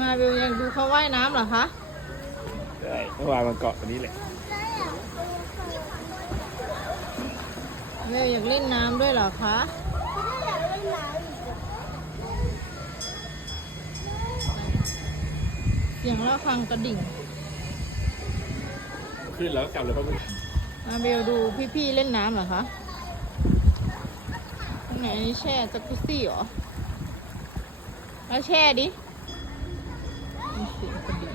มาเบลยังดูเขาว่ายน้ำเหรอคะใช่เมื่อวานมันเกาะตรงนี้แหละ เบลอยากเล่นน้ำด้วยเหรอคะเสียงระฆังกระดิ่ง ขึ้นแล้วกลับเลยเพราะมัน มาเบลดูพี่ๆเล่นน้ำเหรอคะตรงไหนนี่แช่จักรุซี่เหรอมาแช่ดิมีเสียงกระดิ่ง